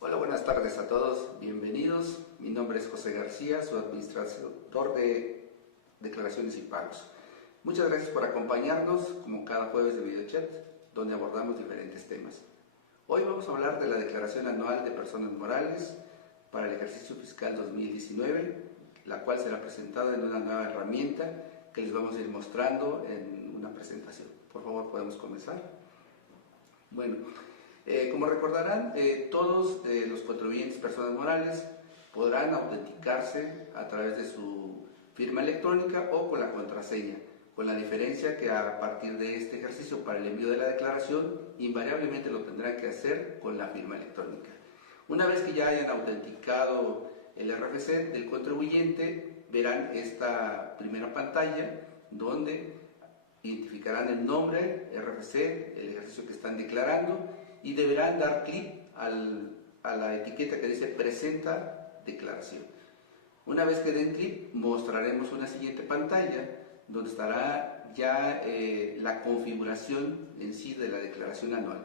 Hola, buenas tardes a todos, bienvenidos. Mi nombre es José García, soy administrador de declaraciones y pagos. Muchas gracias por acompañarnos como cada jueves de videochat, donde abordamos diferentes temas. Hoy vamos a hablar de la declaración anual de personas morales para el ejercicio fiscal 2019, la cual será presentada en una nueva herramienta que les vamos a ir mostrando en una presentación. Por favor, podemos comenzar. Bueno, como recordarán, todos los contribuyentes personas morales podrán autenticarse a través de su firma electrónica o con la contraseña, con la diferencia que a partir de este ejercicio para el envío de la declaración invariablemente lo tendrán que hacer con la firma electrónica. Una vez que ya hayan autenticado el RFC del contribuyente, verán esta primera pantalla donde identificarán el nombre, RFC, el ejercicio que están declarando, y deberán dar clic a la etiqueta que dice presenta declaración. Una vez que den clic, mostraremos una siguiente pantalla donde estará ya la configuración en sí de la declaración anual.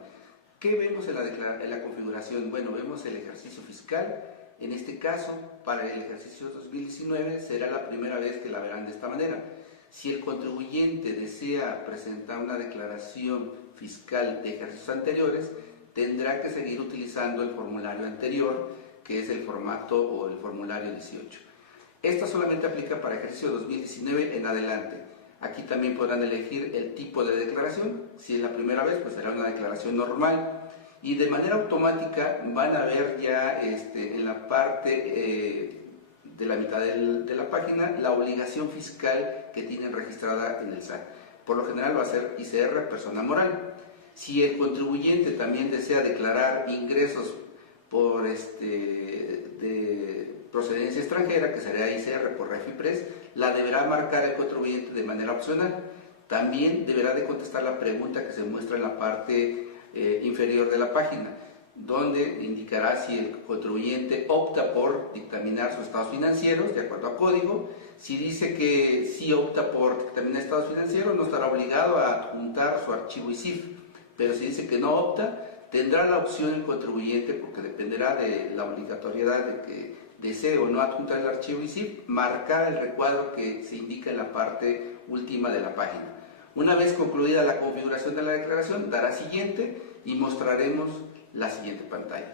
¿Qué vemos en la configuración? Bueno, vemos el ejercicio fiscal. En este caso, para el ejercicio 2019 será la primera vez que la verán de esta manera. Si el contribuyente desea presentar una declaración fiscal de ejercicios anteriores, tendrá que seguir utilizando el formulario anterior, que es el formato o el formulario 18. Esta solamente aplica para ejercicio 2019 en adelante. Aquí también podrán elegir el tipo de declaración. Si es la primera vez, pues será una declaración normal. Y de manera automática van a ver ya en la parte de la mitad de la página la obligación fiscal que tienen registrada en el SAT. Por lo general va a ser ICR persona moral. Si el contribuyente también desea declarar ingresos por de procedencia extranjera, que sería ICR por REFIPRES, la deberá marcar el contribuyente de manera opcional. También deberá de contestar la pregunta que se muestra en la parte inferior de la página, donde indicará si el contribuyente opta por dictaminar sus estados financieros de acuerdo a código. Si dice que sí opta por dictaminar estados financieros, no estará obligado a adjuntar su archivo ICIF, pero si dice que no opta, tendrá la opción el contribuyente, porque dependerá de la obligatoriedad de que desee o no adjuntar el archivo ICIF, marcar el recuadro que se indica en la parte última de la página. Una vez concluida la configuración de la declaración, dará siguiente y mostraremos la siguiente pantalla.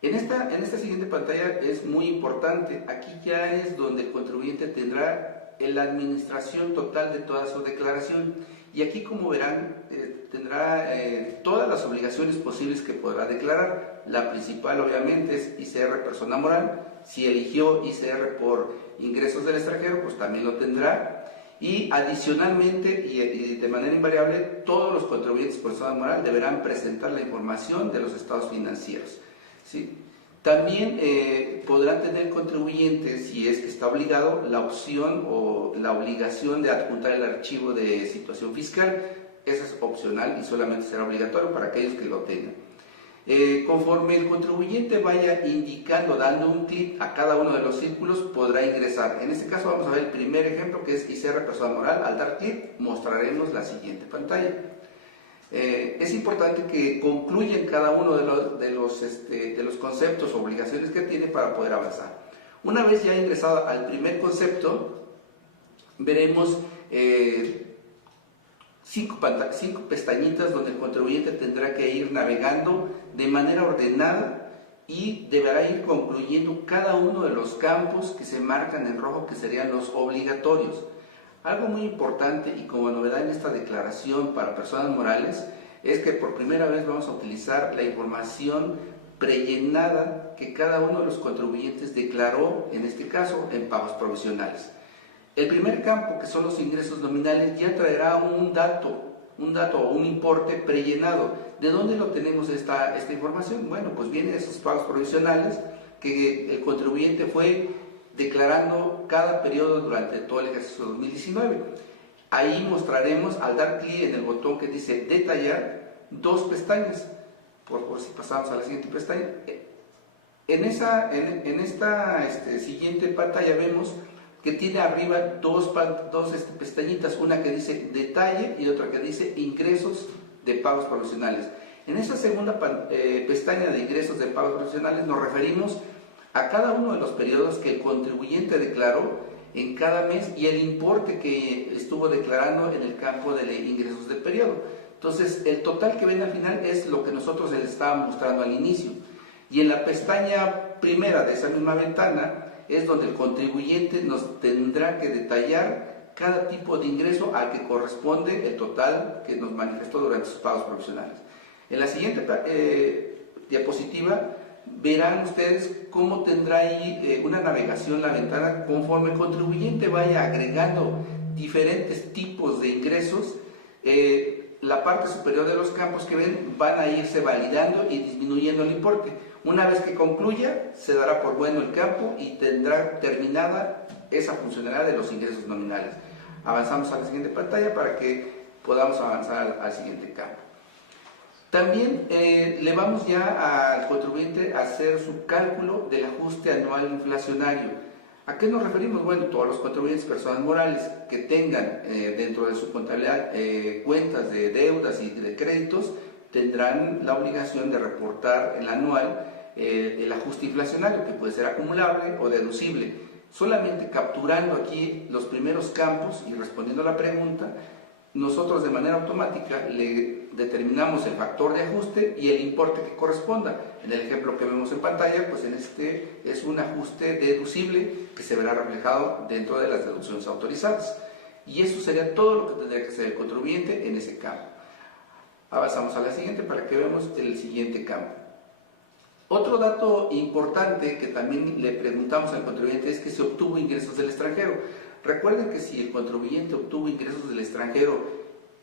En esta siguiente pantalla es muy importante. Aquí ya es donde el contribuyente tendrá la administración total de toda su declaración, y aquí, como verán, tendrá todas las obligaciones posibles que podrá declarar. La principal obviamente es ICR persona moral. Si eligió ICR por ingresos del extranjero, pues también lo tendrá. Y adicionalmente y de manera invariable, todos los contribuyentes persona moral deberán presentar la información de los estados financieros, ¿sí? También podrán tener contribuyentes, si es que está obligado, la opción o la obligación de adjuntar el archivo de situación fiscal. Eso es opcional y solamente será obligatorio para aquellos que lo tengan. Conforme el contribuyente vaya indicando, dando un clic a cada uno de los círculos, podrá ingresar. En este caso vamos a ver el primer ejemplo, que es ICR persona moral. Al dar clic mostraremos la siguiente pantalla. Es importante que concluyan cada uno de los conceptos o obligaciones que tiene para poder avanzar. Una vez ya ingresado al primer concepto, veremos cinco pestañitas donde el contribuyente tendrá que ir navegando de manera ordenada y deberá ir concluyendo cada uno de los campos que se marcan en rojo, que serían los obligatorios. Algo muy importante y como novedad en esta declaración para personas morales es que por primera vez vamos a utilizar la información prellenada que cada uno de los contribuyentes declaró, en este caso en pagos provisionales. El primer campo, que son los ingresos nominales, ya traerá un dato o un importe prellenado. ¿De dónde lo tenemos esta información? Bueno, pues viene de esos pagos provisionales que el contribuyente fue declarando cada periodo durante todo el ejercicio 2019. Ahí mostraremos, al dar clic en el botón que dice detallar, dos pestañas. Por si pasamos a la siguiente pestaña. En esta siguiente pantalla vemos que tiene arriba dos pestañitas, una que dice detalle y otra que dice ingresos de pagos provisionales. En esa segunda pestaña de ingresos de pagos provisionales nos referimos a cada uno de los periodos que el contribuyente declaró en cada mes y el importe que estuvo declarando en el campo de ingresos del periodo. Entonces, el total que ven al final es lo que nosotros les estábamos mostrando al inicio. Y en la pestaña primera de esa misma ventana es donde el contribuyente nos tendrá que detallar cada tipo de ingreso al que corresponde el total que nos manifestó durante sus pagos provisionales. En la siguiente diapositiva verán ustedes cómo tendrá ahí una navegación la ventana conforme el contribuyente vaya agregando diferentes tipos de ingresos. La parte superior de los campos que ven van a irse validando y disminuyendo el importe. Una vez que concluya, se dará por bueno el campo y tendrá terminada esa funcionalidad de los ingresos nominales. Avanzamos a la siguiente pantalla para que podamos avanzar al siguiente campo. También le vamos ya al contribuyente a hacer su cálculo del ajuste anual inflacionario. ¿A qué nos referimos? Bueno, todos los contribuyentes personas morales que tengan dentro de su contabilidad cuentas de deudas y de créditos tendrán la obligación de reportar el anual el ajuste inflacionario, que puede ser acumulable o deducible. Solamente capturando aquí los primeros campos y respondiendo a la pregunta, nosotros de manera automática le determinamos el factor de ajuste y el importe que corresponda. En el ejemplo que vemos en pantalla, pues en este es un ajuste deducible que se verá reflejado dentro de las deducciones autorizadas. Y eso sería todo lo que tendría que hacer el contribuyente en ese campo. Avanzamos a la siguiente para que veamos el siguiente campo. Otro dato importante que también le preguntamos al contribuyente es que se obtuvo ingresos del extranjero. Recuerden que si el contribuyente obtuvo ingresos del extranjero,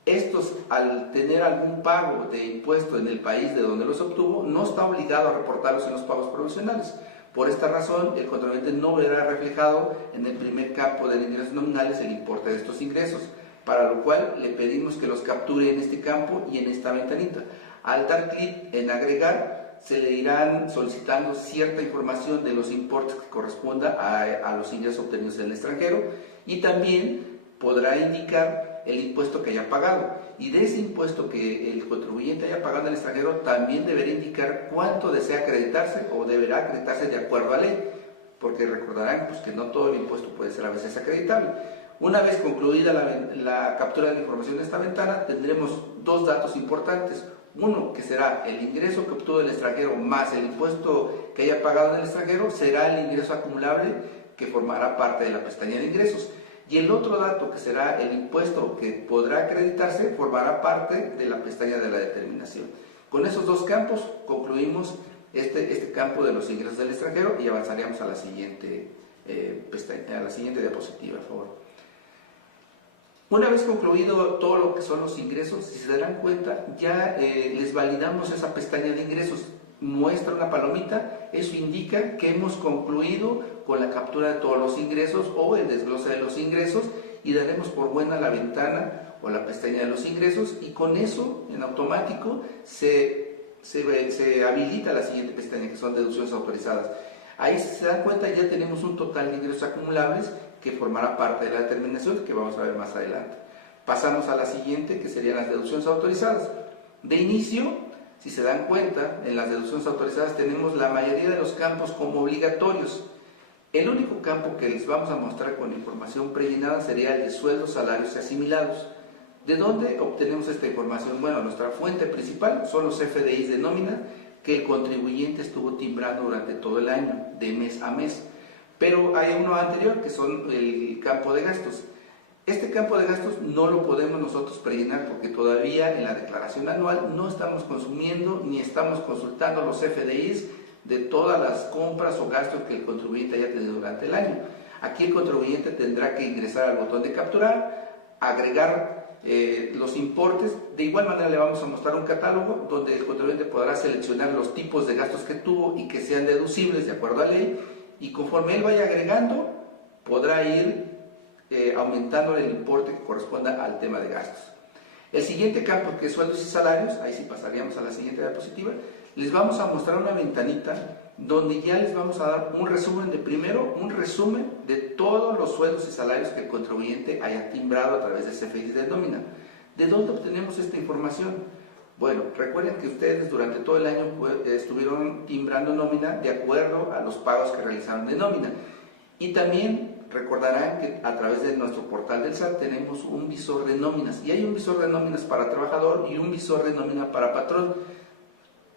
estos al tener algún pago de impuesto en el país de donde los obtuvo, no está obligado a reportarlos en los pagos provisionales. Por esta razón, el contribuyente no verá reflejado en el primer campo de ingresos nominales el importe de estos ingresos, para lo cual le pedimos que los capture en este campo y en esta ventanita. Al dar clic en agregar, se le irán solicitando cierta información de los importes que corresponda a los ingresos obtenidos en el extranjero y también podrá indicar el impuesto que haya pagado. Y de ese impuesto que el contribuyente haya pagado en el extranjero también deberá indicar cuánto desea acreditarse o deberá acreditarse de acuerdo a ley, porque recordarán pues, que no todo el impuesto puede ser a veces acreditable. Una vez concluida la captura de la información de esta ventana, tendremos dos datos importantes. Uno, que será el ingreso que obtuvo del extranjero más el impuesto que haya pagado en el extranjero, será el ingreso acumulable que formará parte de la pestaña de ingresos. Y el otro dato, que será el impuesto que podrá acreditarse, formará parte de la pestaña de la determinación. Con esos dos campos concluimos este campo de los ingresos del extranjero y avanzaríamos a la siguiente pestaña, a la siguiente diapositiva, por favor. Una vez concluido todo lo que son los ingresos, si se darán cuenta, ya les validamos esa pestaña de ingresos. Muestra una palomita, eso indica que hemos concluido con la captura de todos los ingresos o el desglose de los ingresos y daremos por buena la ventana o la pestaña de los ingresos y con eso, en automático, se habilita la siguiente pestaña que son deducciones autorizadas. Ahí, si se dan cuenta, ya tenemos un total de ingresos acumulables que formará parte de la determinación que vamos a ver más adelante. Pasamos a la siguiente, que serían las deducciones autorizadas. De inicio, si se dan cuenta, en las deducciones autorizadas tenemos la mayoría de los campos como obligatorios. El único campo que les vamos a mostrar con información prellenada sería el de sueldos, salarios y asimilados. ¿De dónde obtenemos esta información? Bueno, nuestra fuente principal son los FDIs de nómina que el contribuyente estuvo timbrando durante todo el año, de mes a mes. Pero hay uno anterior, que son el campo de gastos. Este campo de gastos no lo podemos nosotros prellenar porque todavía en la declaración anual no estamos consumiendo ni estamos consultando los FDIs de todas las compras o gastos que el contribuyente haya tenido durante el año. Aquí el contribuyente tendrá que ingresar al botón de capturar, agregar los importes. De igual manera le vamos a mostrar un catálogo donde el contribuyente podrá seleccionar los tipos de gastos que tuvo y que sean deducibles de acuerdo a ley, y conforme él vaya agregando podrá ir aumentando el importe que corresponda al tema de gastos. El siguiente campo, que es sueldos y salarios, ahí sí pasaríamos a la siguiente diapositiva, les vamos a mostrar una ventanita donde ya les vamos a dar un resumen un resumen de todos los sueldos y salarios que el contribuyente haya timbrado a través de CFDIs de nómina. ¿De dónde obtenemos esta información? Bueno, recuerden que ustedes durante todo el año estuvieron timbrando nómina de acuerdo a los pagos que realizaron de nómina. Y también recordarán que a través de nuestro portal del SAT tenemos un visor de nóminas. Y hay un visor de nóminas para trabajador y un visor de nómina para patrón.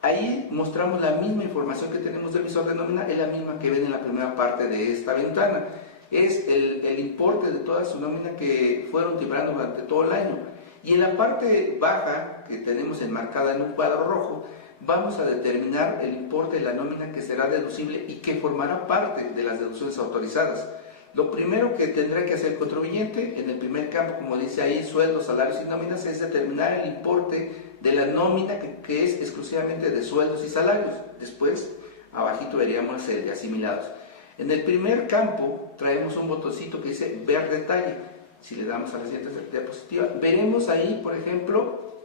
Ahí mostramos la misma información que tenemos del visor de nómina, es la misma que ven en la primera parte de esta ventana. Es el importe de toda su nómina que fueron timbrando durante todo el año. Y en la parte baja, que tenemos enmarcada en un cuadro rojo, vamos a determinar el importe de la nómina que será deducible y que formará parte de las deducciones autorizadas. Lo primero que tendrá que hacer el contribuyente, en el primer campo, como dice ahí, sueldos, salarios y nóminas, es determinar el importe de la nómina que es exclusivamente de sueldos y salarios. Después, abajito veríamos el de asimilados. En el primer campo traemos un botoncito que dice ver detalle. Si le damos a la siguiente diapositiva, veremos ahí, por ejemplo,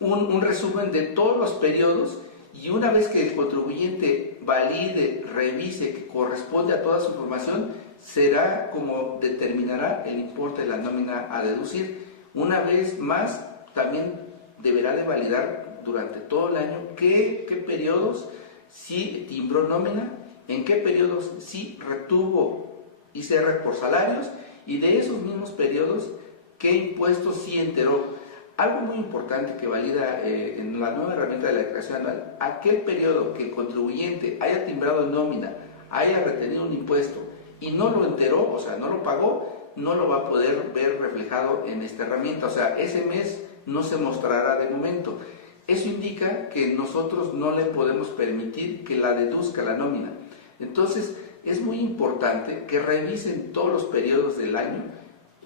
un resumen de todos los periodos, y una vez que el contribuyente valide, revise que corresponde a toda su información, será como determinará el importe de la nómina a deducir. Una vez más, también deberá de validar durante todo el año qué periodos sí timbró nómina, en qué periodos sí retuvo ICR por salarios, y de esos mismos periodos qué impuestos sí enteró. Algo muy importante que valida en la nueva herramienta de la declaración anual: aquel periodo que el contribuyente haya timbrado en nómina, haya retenido un impuesto y no lo enteró, o sea, no lo pagó, no lo va a poder ver reflejado en esta herramienta. O sea, ese mes no se mostrará de momento. Eso indica que nosotros no le podemos permitir que la deduzca la nómina. Entonces, es muy importante que revisen todos los periodos del año,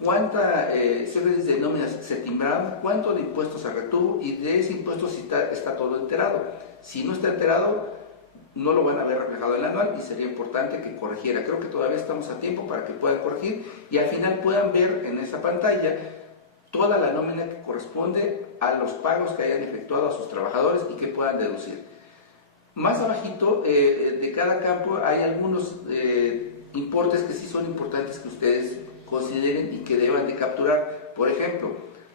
cuánta CFDIs de nóminas se timbraron, cuánto de impuestos se retuvo, y de ese impuesto si está todo enterado. Si no está enterado, no lo van a ver reflejado en el anual y sería importante que corrigiera. Creo que todavía estamos a tiempo para que puedan corregir y al final puedan ver en esa pantalla toda la nómina que corresponde a los pagos que hayan efectuado a sus trabajadores y que puedan deducir. Más abajito de cada campo hay algunos importes que sí son importantes que ustedes consideren y que deban de capturar. Por ejemplo,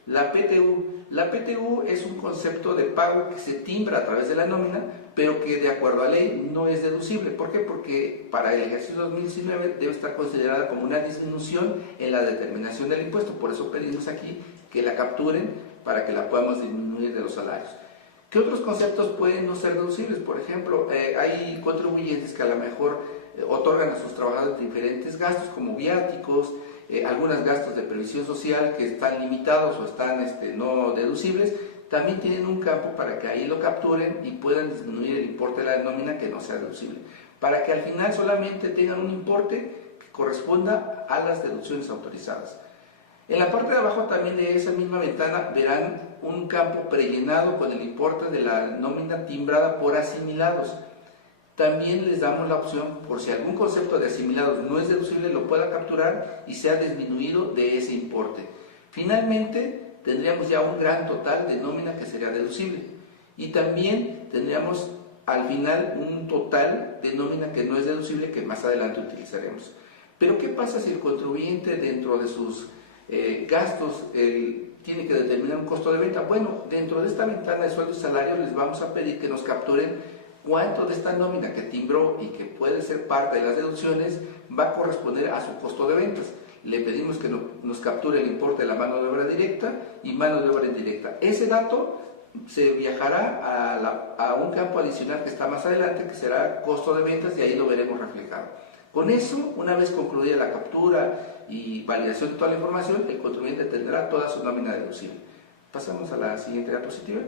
la PTU. La PTU es un concepto de pago que se timbra a través de la nómina, pero que de acuerdo a ley no es deducible. ¿Por qué? Porque para el ejercicio 2019 debe estar considerada como una disminución en la determinación del impuesto. Por eso pedimos aquí que la capturen para que la podamos disminuir de los salarios. ¿Qué otros conceptos pueden no ser deducibles? Por ejemplo, hay contribuyentes que a lo mejor otorgan a sus trabajadores diferentes gastos como viáticos, algunos gastos de previsión social que están limitados o están no deducibles. También tienen un campo para que ahí lo capturen y puedan disminuir el importe de la nómina que no sea deducible, para que al final solamente tengan un importe que corresponda a las deducciones autorizadas. En la parte de abajo también de esa misma ventana verán un campo prellenado con el importe de la nómina timbrada por asimilados. También les damos la opción, por si algún concepto de asimilados no es deducible, lo pueda capturar y sea disminuido de ese importe. Finalmente, tendríamos ya un gran total de nómina que sería deducible. Y también tendríamos al final un total de nómina que no es deducible, que más adelante utilizaremos. Pero ¿qué pasa si el contribuyente dentro de sus gastos tiene que determinar un costo de venta? Bueno, dentro de esta ventana de sueldos y salarios les vamos a pedir que nos capturen cuánto de esta nómina que timbró y que puede ser parte de las deducciones va a corresponder a su costo de ventas. Le pedimos que nos capture el importe de la mano de obra directa y mano de obra indirecta. Ese dato se viajará a un campo adicional que está más adelante, que será costo de ventas, y ahí lo veremos reflejado. Con eso, una vez concluida la captura y validación de toda la información, el contribuyente tendrá toda su nómina deducible. Pasamos a la siguiente diapositiva.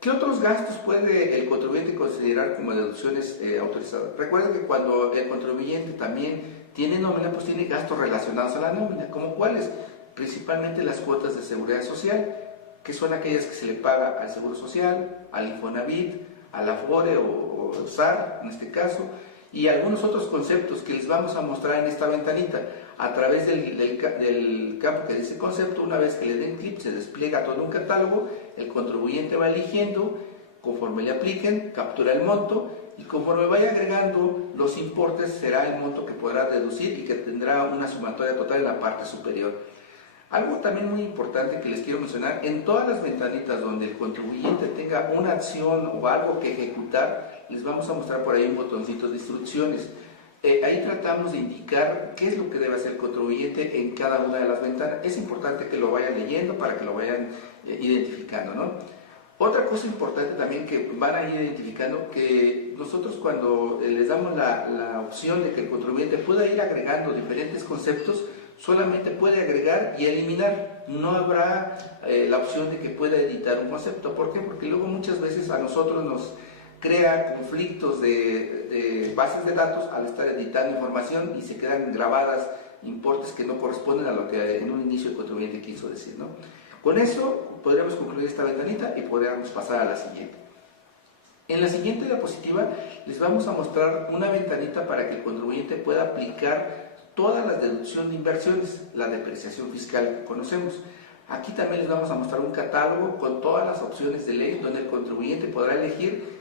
¿Qué otros gastos puede el contribuyente considerar como deducciones autorizadas? Recuerden que cuando el contribuyente también tiene nómina, pues tiene gastos relacionados a la nómina, como cuáles, principalmente las cuotas de seguridad social, que son aquellas que se le paga al Seguro Social, al Infonavit, a la Afore o SAR en este caso, y algunos otros conceptos que les vamos a mostrar en esta ventanita a través del campo que dice concepto. Una vez que le den clic se despliega todo un catálogo, el contribuyente va eligiendo, conforme le apliquen, captura el monto y conforme vaya agregando los importes será el monto que podrá deducir y que tendrá una sumatoria total en la parte superior. Algo también muy importante que les quiero mencionar: en todas las ventanitas donde el contribuyente tenga una acción o algo que ejecutar, les vamos a mostrar por ahí un botoncito de instrucciones. Ahí tratamos de indicar qué es lo que debe hacer el contribuyente en cada una de las ventanas. Es importante que lo vayan leyendo para que lo vayan identificando, ¿no? Otra cosa importante también que van a ir identificando, que nosotros cuando les damos la opción de que el contribuyente pueda ir agregando diferentes conceptos, solamente puede agregar y eliminar. No habrá la opción de que pueda editar un concepto. ¿Por qué? Porque luego muchas veces a nosotros nos crea conflictos de bases de datos al estar editando información y se quedan grabadas importes que no corresponden a lo que en un inicio el contribuyente quiso decir, ¿no? Con eso podríamos concluir esta ventanita y podríamos pasar a la siguiente. En la siguiente diapositiva les vamos a mostrar una ventanita para que el contribuyente pueda aplicar todas las deducciones de inversiones, la depreciación fiscal que conocemos. Aquí también les vamos a mostrar un catálogo con todas las opciones de ley donde el contribuyente podrá elegir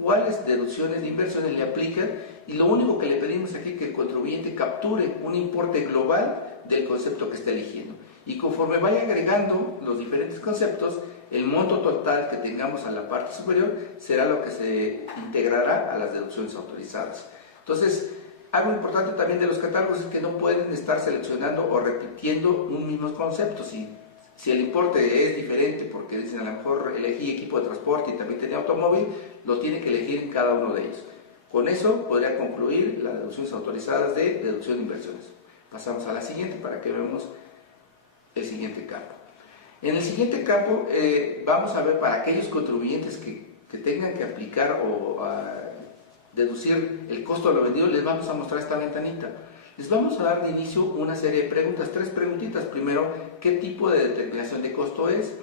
cuáles deducciones de inversiones le aplican, y lo único que le pedimos aquí es que el contribuyente capture un importe global del concepto que está eligiendo, y conforme vaya agregando los diferentes conceptos, el monto total que tengamos a la parte superior será lo que se integrará a las deducciones autorizadas. Entonces, algo importante también de los catálogos es que no pueden estar seleccionando o repitiendo un mismo concepto. Si el importe es diferente, porque dicen a lo mejor elegí equipo de transporte y también tenía automóvil, lo tiene que elegir en cada uno de ellos. Con eso podría concluir las deducciones autorizadas de deducción de inversiones. Pasamos a la siguiente para que veamos el siguiente campo. En el siguiente campo vamos a ver, para aquellos contribuyentes que tengan que aplicar o deducir el costo de lo vendido, les vamos a mostrar esta ventanita. Les vamos a dar de inicio una serie de preguntas, 3 preguntitas. Primero, ¿qué tipo de determinación de costo es?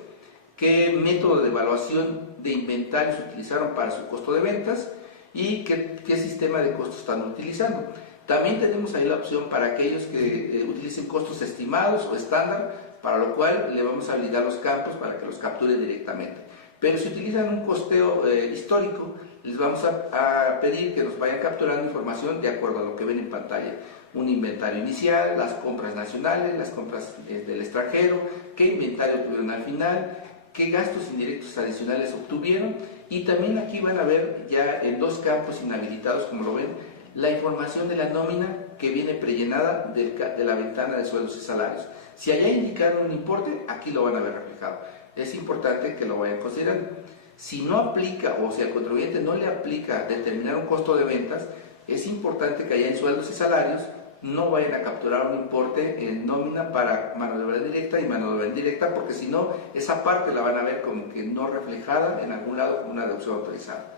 ¿Qué método de evaluación de inventarios utilizaron para su costo de ventas? ¿Y qué sistema de costos están utilizando? También tenemos ahí la opción para aquellos que utilicen costos estimados o estándar, para lo cual le vamos a habilitar los campos para que los capture directamente. Pero si utilizan un costeo histórico, les vamos a pedir que nos vayan capturando información de acuerdo a lo que ven en pantalla. Un inventario inicial, las compras nacionales, las compras del extranjero, qué inventario tuvieron al final, qué gastos indirectos adicionales obtuvieron, y también aquí van a ver ya en 2 campos inhabilitados, como lo ven, la información de la nómina que viene prellenada de la ventana de sueldos y salarios. Si allá indicaron un importe, aquí lo van a ver reflejado. Es importante que lo vayan considerando. Si no aplica, o si al contribuyente no le aplica determinar un costo de ventas, es importante que allá en sueldos y salarios no vayan a capturar un importe en nómina para mano de obra directa y mano de obra indirecta, porque si no, esa parte la van a ver como que no reflejada en algún lado como una deducción autorizada.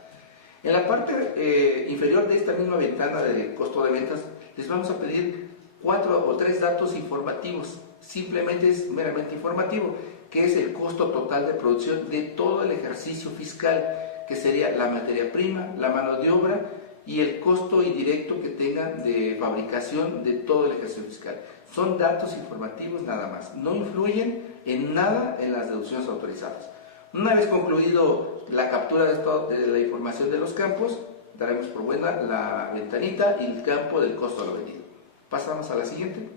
En la parte inferior de esta misma ventana de costo de ventas, les vamos a pedir 4 o 3 datos informativos. Simplemente es meramente informativo, que es el costo total de producción de todo el ejercicio fiscal, que sería la materia prima, la mano de obra y el costo indirecto que tengan de fabricación de todo el ejercicio fiscal. Son datos informativos nada más, no influyen en nada en las deducciones autorizadas. Una vez concluido la captura de la información de los campos, daremos por buena la ventanita y el campo del costo de lo vendido. Pasamos a la siguiente.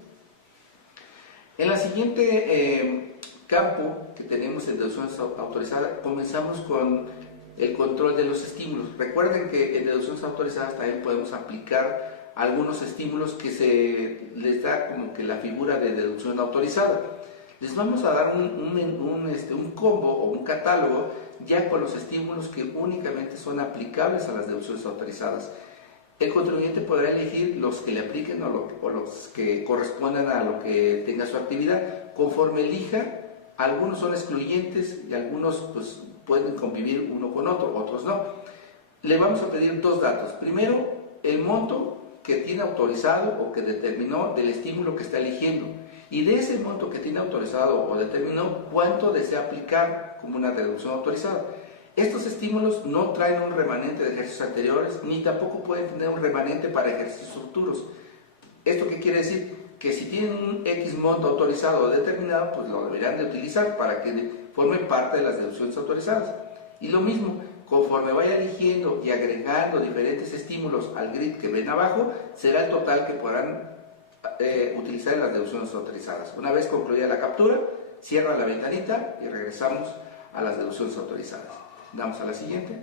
En la siguiente campo que tenemos en deducciones autorizadas, comenzamos con el control de los estímulos. Recuerden que en deducciones autorizadas también podemos aplicar algunos estímulos que se les da como que la figura de deducción autorizada. Les vamos a dar un combo o un catálogo ya con los estímulos que únicamente son aplicables a las deducciones autorizadas. El contribuyente podrá elegir los que le apliquen o los que correspondan a lo que tenga su actividad. Conforme elija, algunos son excluyentes y algunos pues, pueden convivir uno con otro, otros no. Le vamos a pedir 2 datos. Primero, el monto que tiene autorizado o que determinó del estímulo que está eligiendo. Y de ese monto que tiene autorizado o determinó, cuánto desea aplicar como una deducción autorizada. Estos estímulos no traen un remanente de ejercicios anteriores, ni tampoco pueden tener un remanente para ejercicios futuros. ¿Esto qué quiere decir? Que si tienen un X monto autorizado o determinado, pues lo deberán de utilizar para que forme parte de las deducciones autorizadas. Y lo mismo, conforme vaya eligiendo y agregando diferentes estímulos al grid que ven abajo, será el total que podrán utilizar en las deducciones autorizadas. Una vez concluida la captura, cierra la ventanita y regresamos a las deducciones autorizadas. Damos a la siguiente.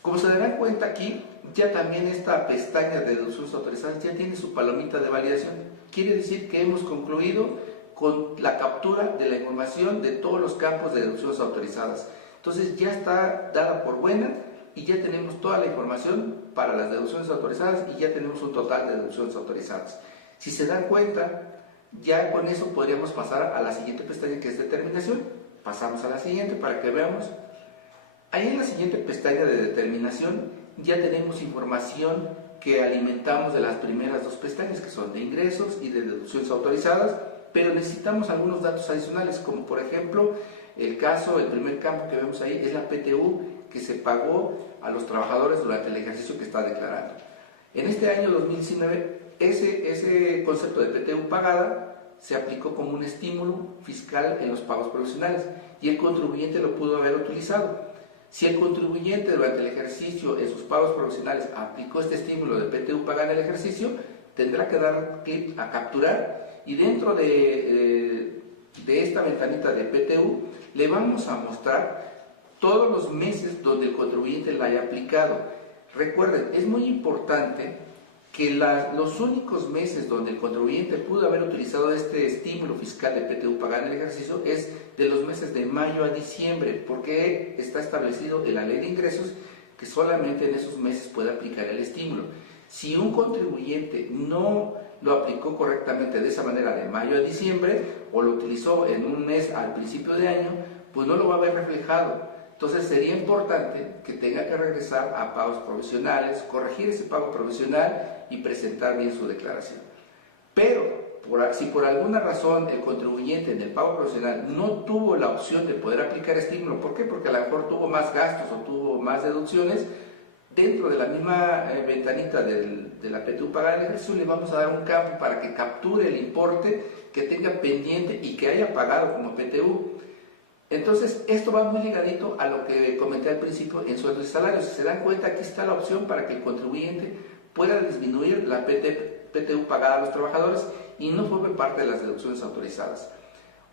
Como se darán cuenta aquí, ya también esta pestaña de deducciones autorizadas ya tiene su palomita de validación. Quiere decir que hemos concluido con la captura de la información de todos los campos de deducciones autorizadas. Entonces ya está dada por buena y ya tenemos toda la información para las deducciones autorizadas y ya tenemos un total de deducciones autorizadas. Si se dan cuenta, ya con eso podríamos pasar a la siguiente pestaña, que es determinación. Pasamos a la siguiente para que veamos. Ahí en la siguiente pestaña de determinación ya tenemos información que alimentamos de las primeras dos pestañas, que son de ingresos y de deducciones autorizadas, pero necesitamos algunos datos adicionales, como por ejemplo el primer campo que vemos ahí es la PTU que se pagó a los trabajadores durante el ejercicio que está declarando. En este año 2019, ese concepto de PTU pagada se aplicó como un estímulo fiscal en los pagos provisionales y el contribuyente lo pudo haber utilizado. Si el contribuyente durante el ejercicio en sus pagos provisionales aplicó este estímulo de PTU pagada en el ejercicio, tendrá que dar clic a capturar y dentro de esta ventanita de PTU le vamos a mostrar todos los meses donde el contribuyente la haya aplicado. Recuerden, es muy importante que los únicos meses donde el contribuyente pudo haber utilizado este estímulo fiscal de PTU pagado en el ejercicio es de los meses de mayo a diciembre, porque está establecido en la ley de ingresos que solamente en esos meses puede aplicar el estímulo. Si un contribuyente no lo aplicó correctamente de esa manera de mayo a diciembre o lo utilizó en un mes al principio de año, pues no lo va a ver reflejado. Entonces sería importante que tenga que regresar a pagos provisionales, corregir ese pago provisional y presentar bien su declaración. Pero si por alguna razón el contribuyente en el pago provisional no tuvo la opción de poder aplicar estímulo, ¿por qué? Porque a lo mejor tuvo más gastos o tuvo más deducciones, dentro de la misma ventanita de la PTU pagada en el ejercicio le vamos a dar un campo para que capture el importe que tenga pendiente y que haya pagado como PTU. Entonces, esto va muy ligadito a lo que comenté al principio en sueldos y salarios. Si se dan cuenta, aquí está la opción para que el contribuyente pueda disminuir la PTU pagada a los trabajadores y no forme parte de las deducciones autorizadas.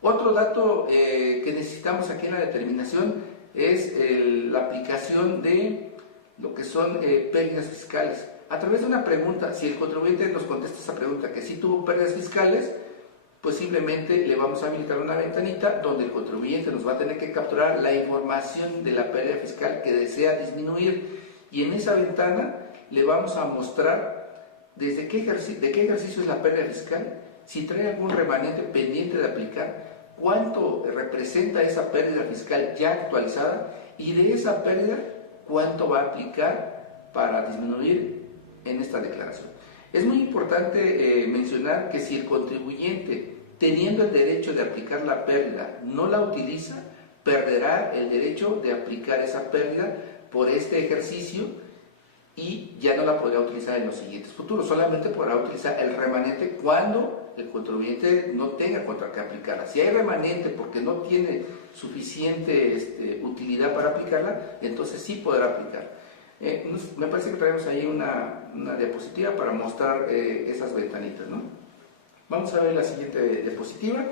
Otro dato que necesitamos aquí en la determinación es la aplicación de lo que son pérdidas fiscales. A través de una pregunta, si el contribuyente nos contesta esa pregunta que sí tuvo pérdidas fiscales, pues simplemente le vamos a habilitar una ventanita donde el contribuyente nos va a tener que capturar la información de la pérdida fiscal que desea disminuir y en esa ventana le vamos a mostrar de qué ejercicio es la pérdida fiscal, si trae algún remanente pendiente de aplicar, cuánto representa esa pérdida fiscal ya actualizada y de esa pérdida cuánto va a aplicar para disminuir en esta declaración. Es muy importante mencionar que si el contribuyente, teniendo el derecho de aplicar la pérdida, no la utiliza, perderá el derecho de aplicar esa pérdida por este ejercicio y ya no la podrá utilizar en los siguientes futuros. Solamente podrá utilizar el remanente cuando el contribuyente no tenga contra qué aplicarla. Si hay remanente porque no tiene suficiente utilidad para aplicarla, entonces sí podrá aplicar. Me parece que traemos ahí una diapositiva para mostrar esas ventanitas, ¿no? Vamos a ver la siguiente diapositiva.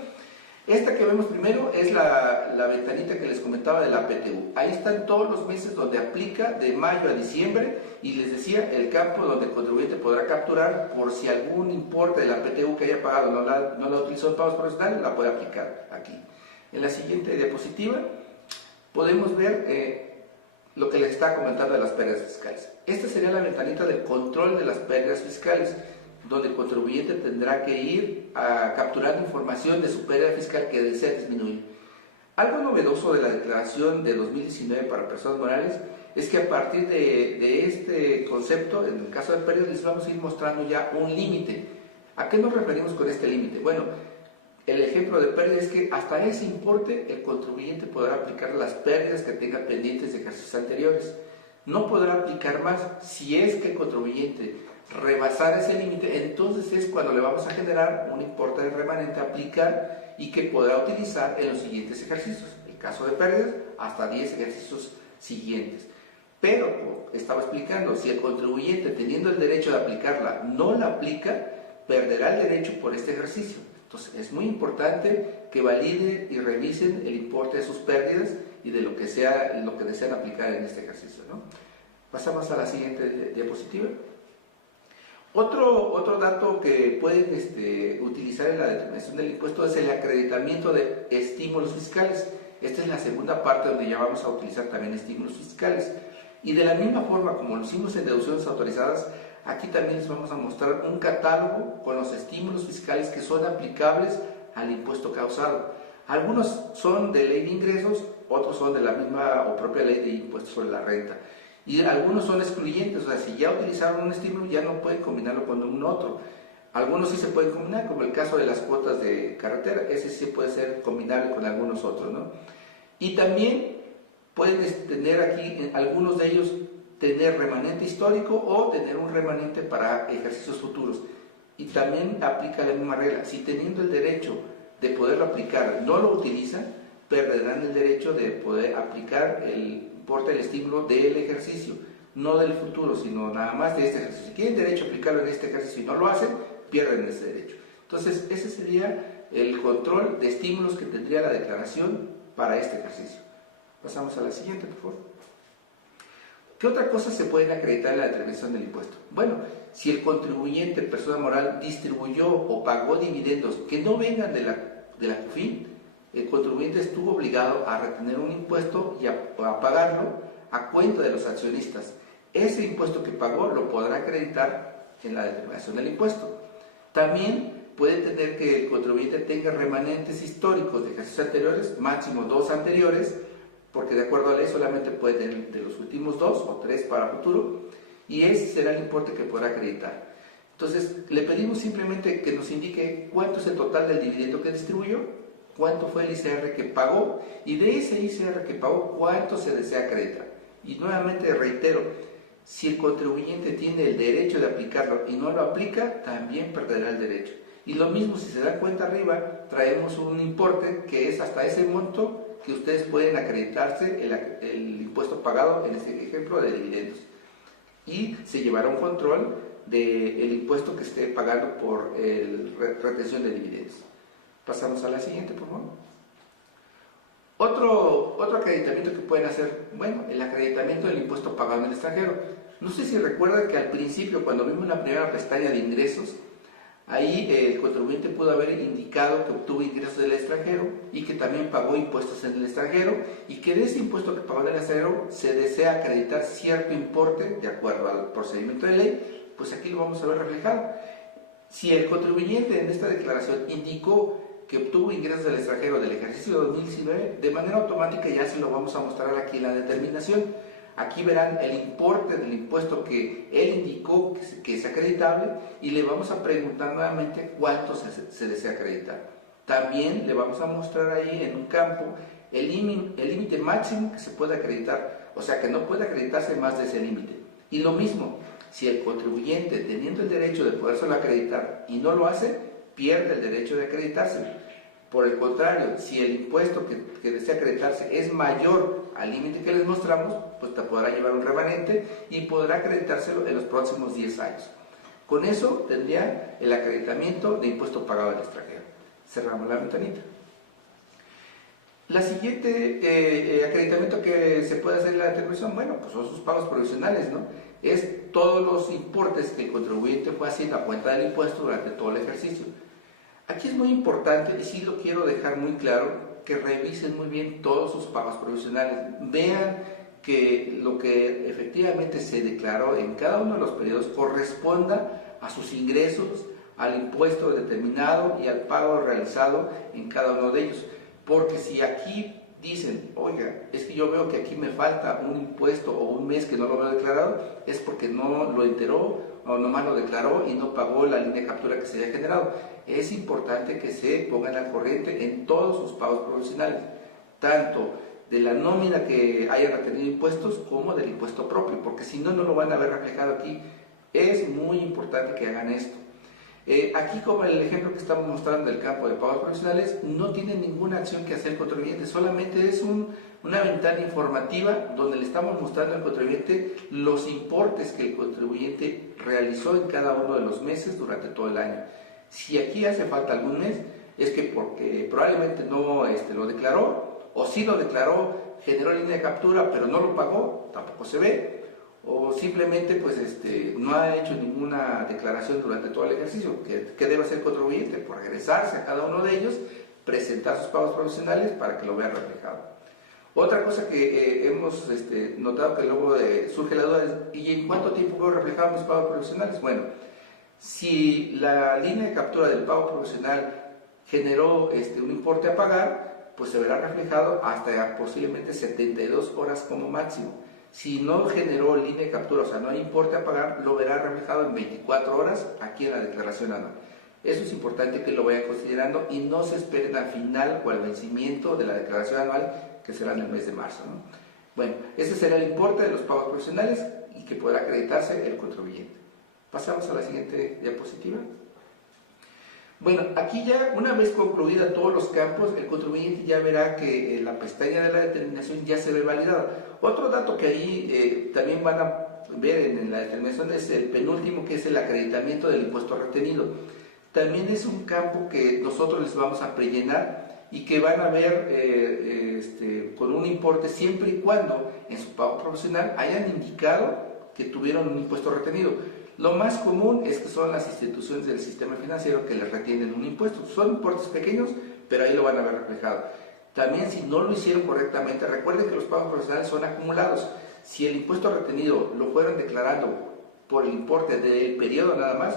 Esta que vemos primero es la ventanita que les comentaba de la PTU. Ahí están todos los meses donde aplica de mayo a diciembre y les decía el campo donde el contribuyente podrá capturar por si algún importe de la PTU que haya pagado no la utilizó en pagos profesionales, la puede aplicar aquí. En la siguiente diapositiva podemos ver lo que les está comentando de las pérdidas fiscales. Esta sería la ventanita del control de las pérdidas fiscales, donde el contribuyente tendrá que ir a capturar información de su pérdida fiscal que desea disminuir. Algo novedoso de la declaración de 2019 para personas morales es que a partir de este concepto, en el caso de pérdidas, les vamos a ir mostrando ya un límite. ¿A qué nos referimos con este límite? Bueno, el ejemplo de pérdida es que hasta ese importe el contribuyente podrá aplicar las pérdidas que tenga pendientes de ejercicios anteriores. No podrá aplicar más. Si es que el contribuyente rebasara ese límite, entonces es cuando le vamos a generar un importe de remanente a aplicar y que podrá utilizar en los siguientes ejercicios. En caso de pérdidas, hasta 10 ejercicios siguientes. Pero, como estaba explicando, si el contribuyente, teniendo el derecho de aplicarla, no la aplica, perderá el derecho por este ejercicio. Entonces, es muy importante que validen y revisen el importe de sus pérdidas y de lo que desean aplicar en este ejercicio, ¿no? Pasamos a la siguiente diapositiva. Otro dato que pueden utilizar en la determinación del impuesto es el acreditamiento de estímulos fiscales. Esta es la segunda parte donde ya vamos a utilizar también estímulos fiscales. Y de la misma forma como lo hicimos en deducciones autorizadas, aquí también les vamos a mostrar un catálogo con los estímulos fiscales que son aplicables al impuesto causado. Algunos son de ley de ingresos, otros son de la misma o propia ley de impuestos sobre la renta. Y algunos son excluyentes, o sea, si ya utilizaron un estímulo ya no pueden combinarlo con un otro. Algunos sí se pueden combinar, como el caso de las cuotas de carretera, ese sí puede ser combinable con algunos otros, ¿no? Y también pueden tener aquí, algunos de ellos, tener remanente histórico o tener un remanente para ejercicios futuros. Y también aplica la misma regla. Si teniendo el derecho de poderlo aplicar no lo utilizan, perderán el derecho de poder aplicar el importe del estímulo del ejercicio, no del futuro, sino nada más de este ejercicio. Si tienen derecho a aplicarlo en este ejercicio y no lo hacen, pierden ese derecho. Entonces, ese sería el control de estímulos que tendría la declaración para este ejercicio. Pasamos a la siguiente, por favor. ¿Qué otra cosa se pueden acreditar en la determinación del impuesto? Bueno, si el contribuyente, persona moral, distribuyó o pagó dividendos que no vengan de la COFIN, el contribuyente estuvo obligado a retener un impuesto y a pagarlo a cuenta de los accionistas. Ese impuesto que pagó lo podrá acreditar en la determinación del impuesto. También puede tener que el contribuyente tenga remanentes históricos de ejercicios anteriores, máximo 2 anteriores, porque de acuerdo a la ley solamente puede tener de los últimos 2 o 3 para futuro, y ese será el importe que podrá acreditar. Entonces, le pedimos simplemente que nos indique cuánto es el total del dividendo que distribuyó, cuánto fue el ICR que pagó, y de ese ICR que pagó, cuánto se desea acreditar. Y nuevamente reitero, si el contribuyente tiene el derecho de aplicarlo y no lo aplica, también perderá el derecho. Y lo mismo, si se dan cuenta arriba, traemos un importe que es hasta ese monto que ustedes pueden acreditarse el impuesto pagado en este ejemplo de dividendos. Y se llevará un control del impuesto que esté pagando por retención de dividendos. Pasamos a la siguiente, por favor. Otro acreditamiento que pueden hacer, bueno, el acreditamiento del impuesto pagado en el extranjero. No sé si recuerdan que al principio, cuando vimos la primera pestaña de ingresos, ahí el contribuyente pudo haber indicado que obtuvo ingresos del extranjero y que también pagó impuestos en el extranjero y que de ese impuesto que pagó en el extranjero se desea acreditar cierto importe de acuerdo al procedimiento de ley, pues aquí lo vamos a ver reflejado. Si el contribuyente en esta declaración indicó que obtuvo ingresos del extranjero del ejercicio 2019, de manera automática ya se lo vamos a mostrar aquí en la determinación. Aquí verán el importe del impuesto que él indicó que es acreditable y le vamos a preguntar nuevamente cuánto se desea acreditar. También le vamos a mostrar ahí en un campo el límite máximo que se puede acreditar, o sea que no puede acreditarse más de ese límite. Y lo mismo, si el contribuyente, teniendo el derecho de podérselo acreditar y no lo hace, pierde el derecho de acreditarse. Por el contrario, si el impuesto que desea acreditarse es mayor al límite que les mostramos, pues te podrá llevar un remanente y podrá acreditárselo en los próximos 10 años. Con eso tendría el acreditamiento de impuesto pagado al extranjero. Cerramos la ventanita. La siguiente acreditamiento que se puede hacer en la determinación, bueno, pues son sus pagos provisionales, ¿no? Es todos los importes que el contribuyente fue haciendo a cuenta del impuesto durante todo el ejercicio. Aquí es muy importante, y sí lo quiero dejar muy claro, que revisen muy bien todos sus pagos provisionales. Vean que lo que efectivamente se declaró en cada uno de los periodos corresponda a sus ingresos, al impuesto determinado y al pago realizado en cada uno de ellos. Porque si aquí dicen, oiga, es que yo veo que aquí me falta un impuesto o un mes que no lo veo declarado, es porque no lo enteró o nomás lo declaró y no pagó la línea de captura que se haya generado. Es importante que se pongan al corriente en todos sus pagos provisionales, tanto de la nómina que haya retenido impuestos como del impuesto propio, porque si no, no lo van a ver reflejado aquí. Es muy importante que hagan esto. Aquí, como el ejemplo que estamos mostrando del campo de pagos provisionales, no tiene ninguna acción que hacer el contribuyente, solamente es una ventana informativa donde le estamos mostrando al contribuyente los importes que el contribuyente realizó en cada uno de los meses durante todo el año. Si aquí hace falta algún mes, es que porque probablemente no lo declaró, o sí lo declaró, generó línea de captura, pero no lo pagó, tampoco se ve, o simplemente pues no ha hecho ninguna declaración durante todo el ejercicio. ¿Qué debe hacer el contribuyente? Pues regresarse a cada uno de ellos, presentar sus pagos provisionales para que lo vean reflejado. Otra cosa que hemos notado que luego surge la duda es: ¿y en cuánto tiempo veo reflejado mis pagos provisionales? Bueno, si la línea de captura del pago provisional generó un importe a pagar, pues se verá reflejado hasta posiblemente 72 horas como máximo. Si no generó línea de captura, o sea, no hay importe a pagar, lo verá reflejado en 24 horas aquí en la declaración anual. Eso es importante que lo vayan considerando y no se esperen al final o al vencimiento de la declaración anual, que será en el mes de marzo, ¿no? Bueno, ese será el importe de los pagos profesionales y que podrá acreditarse el contribuyente. Pasamos a la siguiente diapositiva. Bueno, aquí ya una vez concluida todos los campos, el contribuyente ya verá que la pestaña de la determinación ya se ve validada. Otro dato que ahí también van a ver en la determinación es el penúltimo, que es el acreditamiento del impuesto retenido. También es un campo que nosotros les vamos a prellenar y que van a ver con un importe siempre y cuando en su pago profesional hayan indicado que tuvieron un impuesto retenido. Lo más común es que son las instituciones del sistema financiero que les retienen un impuesto. Son importes pequeños, pero ahí lo van a ver reflejado. También, si no lo hicieron correctamente, recuerden que los pagos profesionales son acumulados. Si el impuesto retenido lo fueron declarando por el importe del periodo nada más,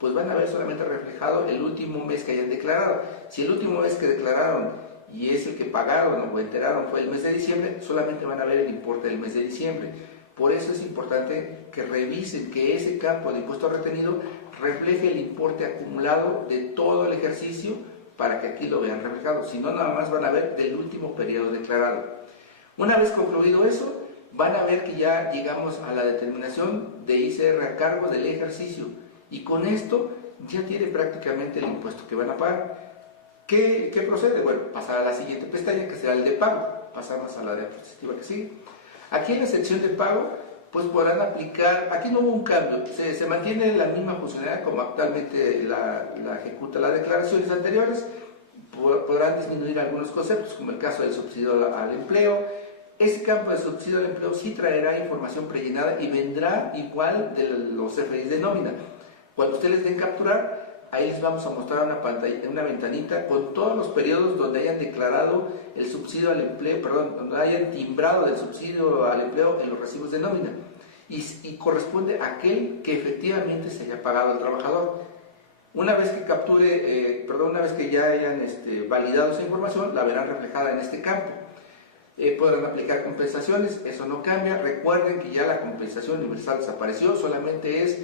pues van a ver solamente reflejado el último mes que hayan declarado. Si el último mes que declararon y es el que pagaron o enteraron fue el mes de diciembre, solamente van a ver el importe del mes de diciembre. Por eso es importante que revisen que ese campo de impuesto retenido refleje el importe acumulado de todo el ejercicio para que aquí lo vean reflejado. Si no, nada más van a ver del último periodo declarado. Una vez concluido eso, van a ver que ya llegamos a la determinación de ICR a cargo del ejercicio. Y con esto ya tienen prácticamente el impuesto que van a pagar. ¿Qué procede? Bueno, pasar a la siguiente pestaña, que será el de pago. Pasamos a la diapositiva que sigue. Aquí en la sección de pago, pues podrán aplicar, aquí no hubo un cambio, se mantiene la misma funcionalidad como actualmente la ejecuta las declaraciones anteriores. Podrán disminuir algunos conceptos, como el caso del subsidio al empleo. Ese campo de subsidio al empleo sí traerá información prellenada y vendrá igual de los CFDIs de nómina. Cuando ustedes les den capturar, ahí les vamos a mostrar una pantalla, una ventanita con todos los periodos donde hayan declarado el subsidio al empleo, perdón, donde hayan timbrado el subsidio al empleo en los recibos de nómina. Y corresponde a aquel que efectivamente se haya pagado al trabajador. Una vez que capture, una vez que ya hayan validado esa información, la verán reflejada en este campo. Podrán aplicar compensaciones, eso no cambia. Recuerden que ya la compensación universal desapareció, solamente es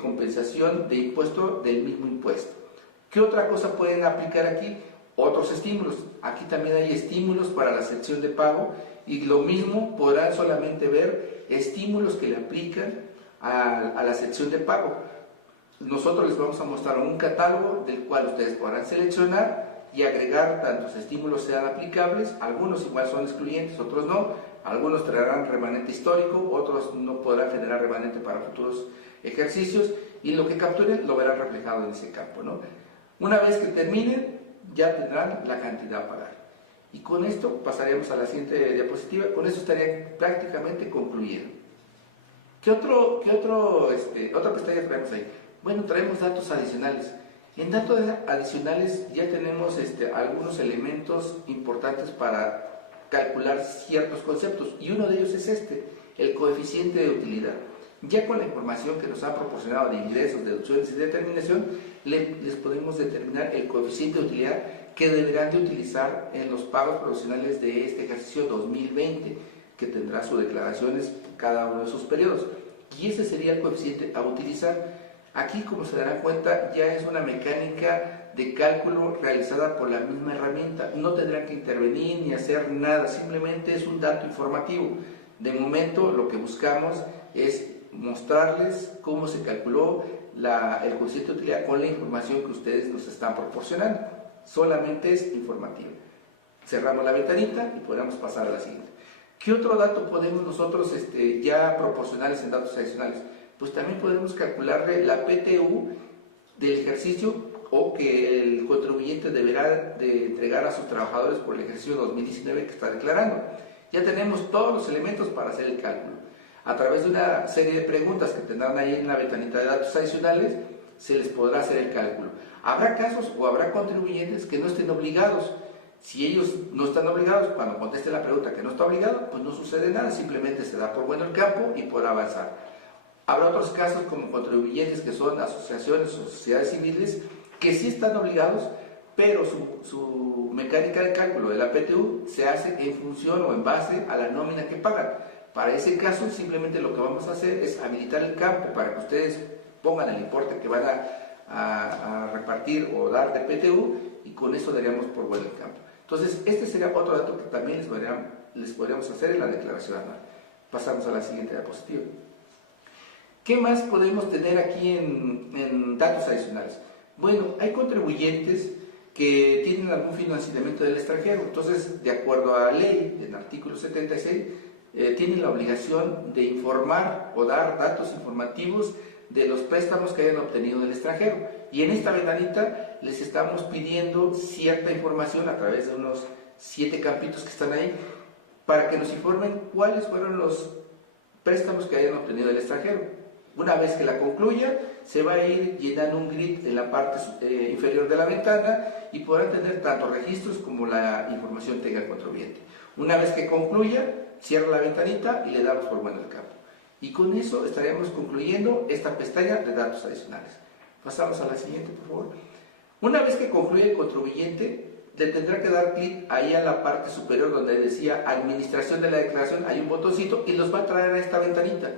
compensación de impuesto del mismo impuesto. ¿Qué otra cosa pueden aplicar aquí? Otros estímulos. Aquí también hay estímulos para la sección de pago y lo mismo podrán solamente ver estímulos que le aplican a la sección de pago. Nosotros les vamos a mostrar un catálogo del cual ustedes podrán seleccionar y agregar tantos estímulos sean aplicables. Algunos igual son excluyentes, otros no. Algunos traerán remanente histórico, otros no podrán generar remanente para futuros ejercicios, y lo que capturen lo verán reflejado en ese campo, ¿no? Una vez que terminen, ya tendrán la cantidad a pagar. Y con esto pasaremos a la siguiente diapositiva. Con eso estarían prácticamente concluyendo. Otra pestaña traemos ahí? Bueno, traemos datos adicionales. En datos adicionales ya tenemos algunos elementos importantes para calcular ciertos conceptos, y uno de ellos es el coeficiente de utilidad. Ya con la información que nos ha proporcionado de ingresos, deducciones y determinación, les podemos determinar el coeficiente de utilidad que deberán de utilizar en los pagos profesionales de este ejercicio 2020, que tendrá sus declaraciones cada uno de sus periodos. y ese sería el coeficiente a utilizar. Aquí, como se darán cuenta, ya es una mecánica de cálculo realizada por la misma herramienta. No tendrán que intervenir ni hacer nada, simplemente es un dato informativo. De momento, lo que buscamos es mostrarles cómo se calculó el coeficiente de utilidad con la información que ustedes nos están proporcionando. Solamente es informativa. Cerramos la ventanita y podemos pasar a la siguiente. ¿Qué otro dato podemos nosotros ya proporcionarles en datos adicionales? Pues también podemos calcularle la PTU del ejercicio o que el contribuyente deberá de entregar a sus trabajadores por el ejercicio 2019 que está declarando. Ya tenemos todos los elementos para hacer el cálculo. A través de una serie de preguntas que tendrán ahí en la ventanita de datos adicionales, se les podrá hacer el cálculo. Habrá casos o habrá contribuyentes que no estén obligados. Si ellos no están obligados, cuando conteste la pregunta que no está obligado, pues no sucede nada, simplemente se da por bueno el campo y podrá avanzar. Habrá otros casos como contribuyentes que son asociaciones o sociedades civiles que sí están obligados, pero su mecánica de cálculo de la PTU se hace en función o en base a la nómina que pagan. Para ese caso, simplemente lo que vamos a hacer es habilitar el campo para que ustedes pongan el importe que van a repartir o dar de PTU, y con eso daríamos por bueno el campo. Entonces, este sería otro dato que también les podríamos hacer en la declaración anual. Pasamos a la siguiente diapositiva. ¿Qué más podemos tener aquí en datos adicionales? Bueno, hay contribuyentes que tienen algún financiamiento del extranjero. Entonces, de acuerdo a la ley, en el artículo 76, tienen la obligación de informar o dar datos informativos de los préstamos que hayan obtenido del extranjero. Y en esta ventanita les estamos pidiendo cierta información a través de unos 7 campitos que están ahí, para que nos informen cuáles fueron los préstamos que hayan obtenido del extranjero. Una vez que la concluya, se va a ir llenando un grid en la parte inferior de la ventana y podrán tener tanto registros como la información tenga el contribuyente. Una vez que concluya, cierra la ventanita y le damos por bueno el campo. Y con eso estaríamos concluyendo esta pestaña de datos adicionales. Pasamos a la siguiente, por favor. Una vez que concluye el contribuyente, le tendrá que dar clic ahí a la parte superior donde decía Administración de la declaración, hay un botoncito y los va a traer a esta ventanita.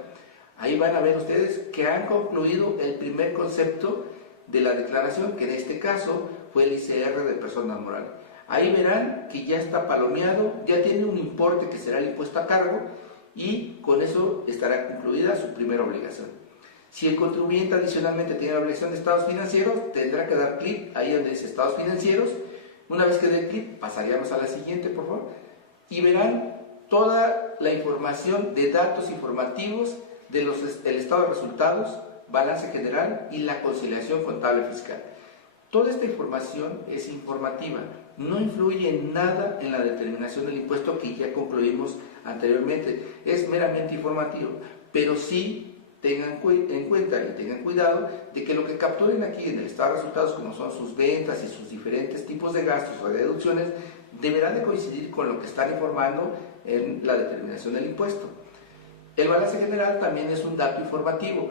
Ahí van a ver ustedes que han concluido el primer concepto de la declaración, que en este caso fue el ICR de persona moral. Ahí verán que ya está palomeado, ya tiene un importe que será el impuesto a cargo, y con eso estará concluida su primera obligación. Si el contribuyente adicionalmente tiene la obligación de estados financieros, tendrá que dar clic ahí donde dice estados financieros. Una vez que dé clic, pasaríamos a la siguiente, por favor, y verán toda la información de datos informativos del estado de resultados, balance general y la conciliación contable fiscal. Toda esta información es informativa, no influye en nada en la determinación del impuesto que ya concluimos anteriormente, es meramente informativo, pero sí tengan en cuenta y tengan cuidado de que lo que capturen aquí en el estado de resultados, como son sus ventas y sus diferentes tipos de gastos o de deducciones, deberá de coincidir con lo que están informando en la determinación del impuesto. El balance general también es un dato informativo.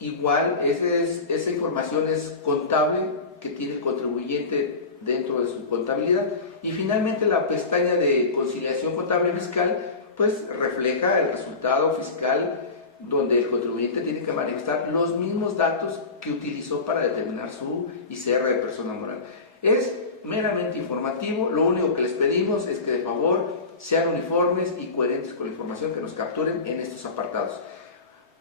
Igual, esa información es contable que tiene el contribuyente dentro de su contabilidad. Y finalmente la pestaña de conciliación contable fiscal, pues refleja el resultado fiscal donde el contribuyente tiene que manifestar los mismos datos que utilizó para determinar su ICR de persona moral. Es meramente informativo, lo único que les pedimos es que de favor sean uniformes y coherentes con la información que nos capturen en estos apartados.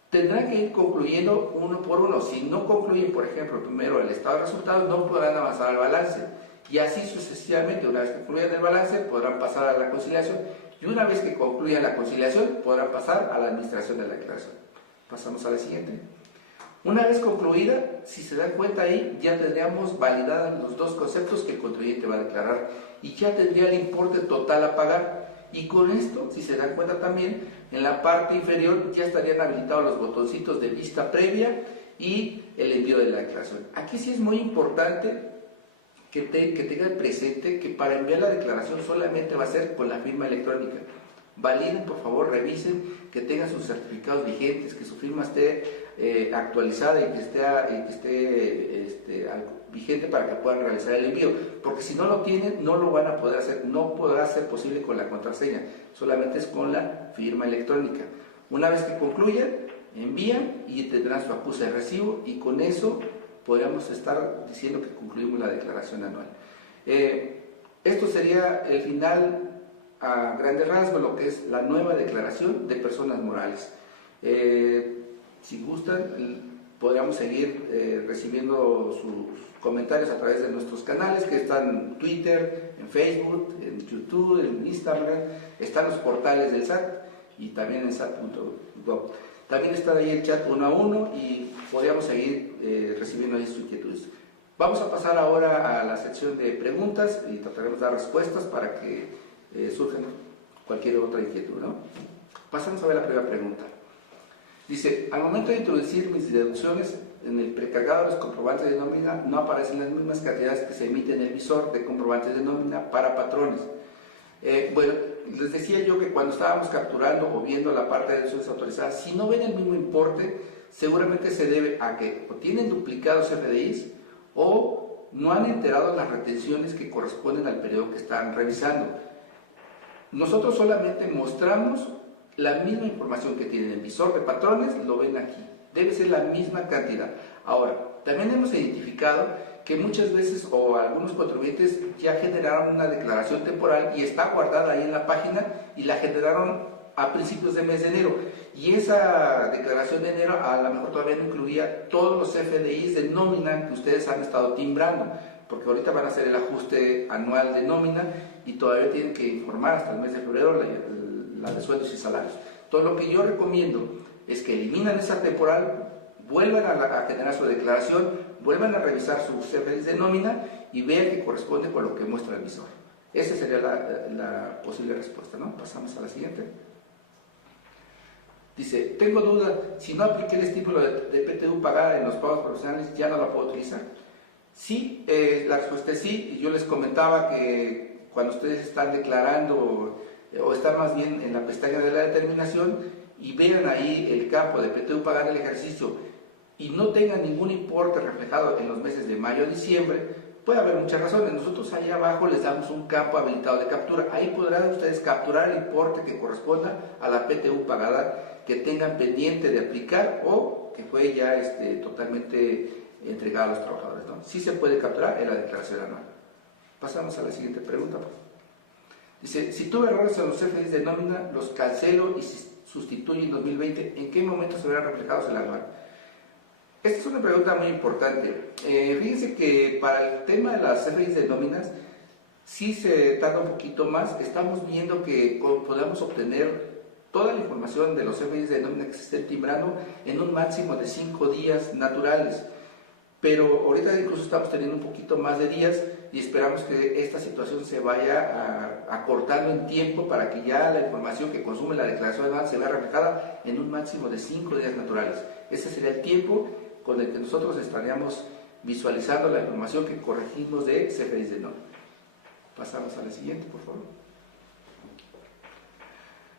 Tendrán que ir concluyendo uno por uno. Si no concluyen, por ejemplo, primero el estado de resultados, no podrán avanzar al balance. Y así sucesivamente, una vez que concluyan el balance, podrán pasar a la conciliación. Y una vez que concluyan la conciliación, podrán pasar a la administración de la declaración. Pasamos a la siguiente. Una vez concluida, si se dan cuenta ahí, ya tendríamos validados los dos conceptos que el contribuyente va a declarar y ya tendría el importe total a pagar. Y con esto, si se dan cuenta también, en la parte inferior ya estarían habilitados los botoncitos de vista previa y el envío de la declaración. Aquí sí es muy importante que tengan presente que para enviar la declaración solamente va a ser con la firma electrónica. Validen, por favor, revisen que tengan sus certificados vigentes, que su firma esté actualizada y que esté vigente para que puedan realizar el envío, porque si no lo tienen, no lo van a poder hacer, no podrá ser posible con la contraseña, solamente es con la firma electrónica. Una vez que concluyan, envían y tendrán su acuse de recibo, y con eso podríamos estar diciendo que concluimos la declaración anual. Esto sería el final a grandes rasgos, lo que es la nueva declaración de personas morales. Si gustan, podríamos seguir recibiendo sus comentarios a través de nuestros canales que están en Twitter, en Facebook, en YouTube, en Instagram. Están los portales del SAT y también en sat.gov. También está ahí el chat 1 a 1 y podríamos seguir recibiendo ahí sus inquietudes. Vamos a pasar ahora a la sección de preguntas y trataremos de dar respuestas para que surjan cualquier otra inquietud, ¿no? Pasamos a ver la primera pregunta. Dice, al momento de introducir mis deducciones en el precargado de los comprobantes de nómina no aparecen las mismas cantidades que se emiten en el visor de comprobantes de nómina para patrones. Bueno, les decía yo que cuando estábamos capturando o viendo la parte de deducciones autorizadas, si no ven el mismo importe, seguramente se debe a que o tienen duplicados FDIs o no han enterado las retenciones que corresponden al periodo que están revisando. Nosotros solamente mostramos la misma información que tienen el visor de patrones, lo ven aquí. Debe ser la misma cantidad. Ahora, también hemos identificado que muchas veces o algunos contribuyentes ya generaron una declaración temporal y está guardada ahí en la página y la generaron a principios del mes de enero. Y esa declaración de enero a lo mejor todavía no incluía todos los FDIs de nómina que ustedes han estado timbrando, porque ahorita van a hacer el ajuste anual de nómina y todavía tienen que informar hasta el mes de febrero la de sueldos y salarios. Todo lo que yo recomiendo es que eliminan esa temporal, vuelvan a generar su declaración, vuelvan a revisar sus FDIs de nómina y vean que corresponde con lo que muestra el visor. Esa sería la posible respuesta, ¿no? Pasamos a la siguiente. Dice, tengo duda, si no apliqué el estímulo de PTU pagada en los pagos profesionales, ¿ya no la puedo utilizar? Sí, la respuesta es sí. Y yo les comentaba que cuando ustedes están declarando o están más bien en la pestaña de la determinación y vean ahí el campo de PTU pagar el ejercicio y no tengan ningún importe reflejado en los meses de mayo a diciembre, puede haber muchas razones. Nosotros ahí abajo les damos un campo habilitado de captura. Ahí podrán ustedes capturar el importe que corresponda a la PTU pagada que tengan pendiente de aplicar o que fue ya totalmente entregado a los trabajadores, ¿no? Sí se puede capturar en la declaración anual. Pasamos a la siguiente pregunta. Dice, si tuve errores en los FDIs de nómina, los cancelo y sustituyo en 2020, ¿en qué momento se verán reflejados en el anual? Esta es una pregunta muy importante. Fíjense que para el tema de las FDIs de nóminas, sí se tarda un poquito más. Estamos viendo que podamos obtener toda la información de los FDIs de nómina que se estén timbrando en un máximo de 5 días naturales. Pero ahorita incluso estamos teniendo un poquito más de días y esperamos que esta situación se vaya acortando en tiempo para que ya la información que consume la declaración anual se vea reflejada en un máximo de 5 días naturales. Ese sería el tiempo con el que nosotros estaríamos visualizando la información que corregimos de CFDIs de nómina. Pasamos a la siguiente, por favor.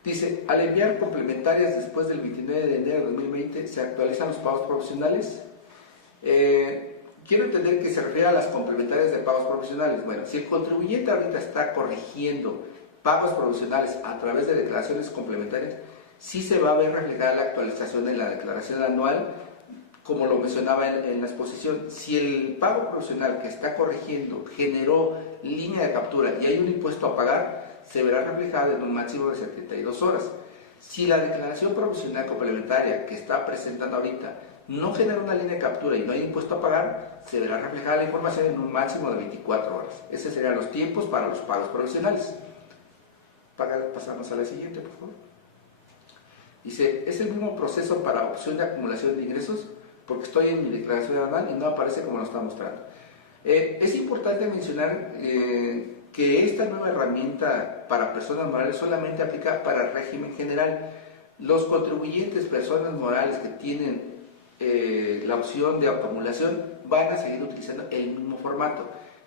Dice, al enviar complementarias después del 29 de enero de 2020, ¿se actualizan los pagos profesionales? Quiero entender que se refiere a las complementarias de pagos provisionales. Bueno, si el contribuyente ahorita está corrigiendo pagos provisionales a través de declaraciones complementarias, sí se va a ver reflejada la actualización en la declaración anual, como lo mencionaba en la exposición. Si el pago provisional que está corrigiendo generó línea de captura y hay un impuesto a pagar, se verá reflejada en un máximo de 72 horas. Si la declaración provisional complementaria que está presentando ahorita no genera una línea de captura y no hay impuesto a pagar, se verá reflejada la información en un máximo de 24 horas. Esos serían los tiempos para los pagos provisionales. Pasamos a la siguiente, por favor. Dice, ¿es el mismo proceso para opción de acumulación de ingresos? Porque estoy en mi declaración anual y no aparece como lo está mostrando. Es importante mencionar que esta nueva herramienta para personas morales solamente aplica para el régimen general. Los contribuyentes, personas morales que tienen la opción de acumulación, van a seguir utilizando el mismo formato.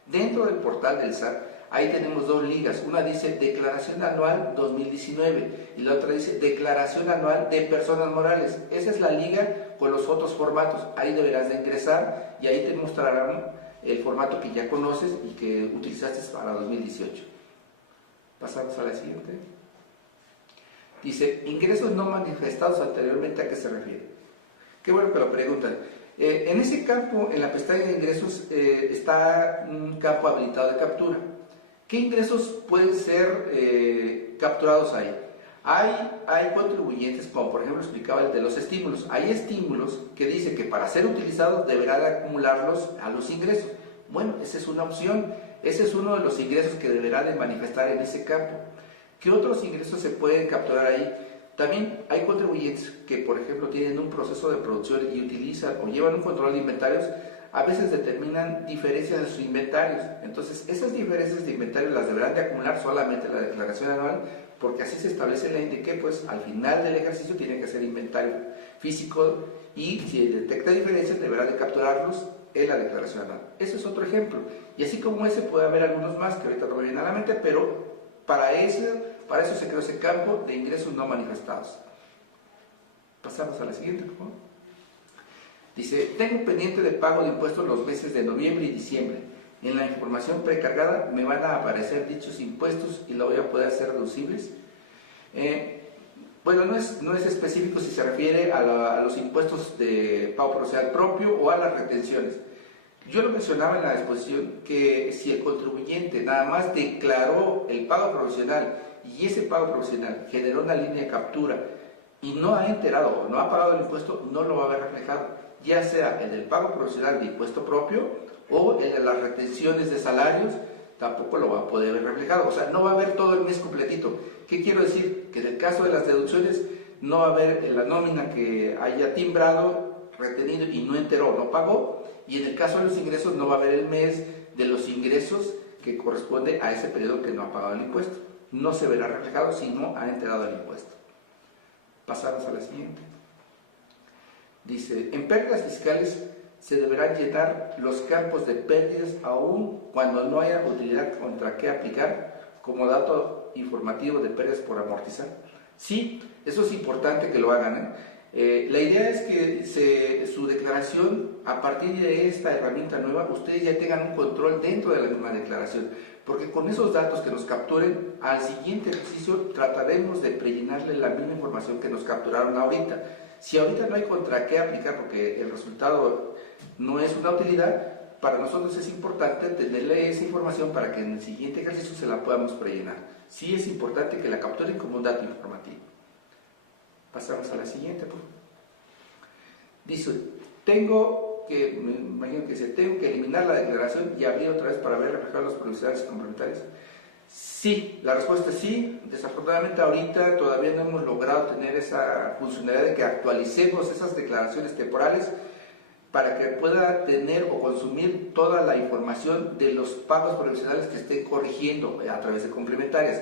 Dentro del portal del SAT, ahí tenemos dos ligas. Una dice Declaración Anual 2019 y la otra dice Declaración Anual de Personas Morales. Esa es la liga con los otros formatos. Ahí deberás de ingresar y ahí te mostrarán el formato que ya conoces y que utilizaste para 2018. Pasamos a la siguiente. Dice, ingresos no manifestados anteriormente, ¿a qué se refiere? Qué bueno que lo preguntan. En ese campo, en la pestaña de ingresos, está un campo habilitado de captura. ¿Qué ingresos pueden ser capturados ahí? Hay contribuyentes, como por ejemplo explicaba el de los estímulos. Hay estímulos que dice que para ser utilizados deberá de acumularlos a los ingresos. Bueno, esa es una opción. Ese es uno de los ingresos que deberá de manifestar en ese campo. ¿Qué otros ingresos se pueden capturar ahí? También hay contribuyentes que, por ejemplo, tienen un proceso de producción y utilizan o llevan un control de inventarios, a veces determinan diferencias de sus inventarios. Entonces, esas diferencias de inventarios las deberán de acumular solamente en la declaración anual, porque así se establece en la ley de que, pues, al final del ejercicio tiene que hacer inventario físico y si detecta diferencias deberá de capturarlos en la declaración anual. Ese es otro ejemplo. Y así como ese puede haber algunos más que ahorita no me vienen a la mente, pero para eso se creó ese campo de ingresos no manifestados. Pasamos a la siguiente, por favor. Dice, tengo pendiente de pago de impuestos los meses de noviembre y diciembre. En la información precargada me van a aparecer dichos impuestos y lo voy a poder hacer deducibles. Bueno, no es específico si se refiere a los impuestos de pago profesional propio o a las retenciones. Yo lo mencionaba en la exposición que si el contribuyente nada más declaró el pago profesional y ese pago profesional generó una línea de captura y no ha enterado o no ha pagado el impuesto, no lo va a ver reflejado, ya sea el del pago profesional de impuesto propio o el de las retenciones de salarios, tampoco lo va a poder ver reflejado. O sea, no va a ver todo el mes completito. ¿Qué quiero decir? Que en el caso de las deducciones no va a haber la nómina que haya timbrado, retenido y no enteró, no pagó, y en el caso de los ingresos no va a haber el mes de los ingresos que corresponde a ese periodo que no ha pagado el impuesto. No se verá reflejado si no ha enterado el impuesto. Pasamos a la siguiente. Dice, en pérdidas fiscales se deberán llenar los campos de pérdidas aún cuando no haya utilidad contra qué aplicar como dato informativo de pérdidas por amortizar. Sí, eso es importante que lo hagan, la idea es que su declaración, a partir de esta herramienta nueva, ustedes ya tengan un control dentro de la misma declaración, porque con esos datos que nos capturen, al siguiente ejercicio trataremos de prellenarle la misma información que nos capturaron ahorita. Si ahorita no hay contra qué aplicar porque el resultado no es una utilidad, para nosotros es importante tenerle esa información para que en el siguiente ejercicio se la podamos prellenar. Sí es importante que la capturen como un dato informativo. Pasamos a la siguiente. Dice, me imagino que dice, tengo que eliminar la declaración y abrir otra vez para ver reflejados los provisionales y complementarios. Sí, la respuesta es sí. Desafortunadamente ahorita todavía no hemos logrado tener esa funcionalidad de que actualicemos esas declaraciones temporales para que pueda tener o consumir toda la información de los pagos provisionales que estén corrigiendo a través de complementarias.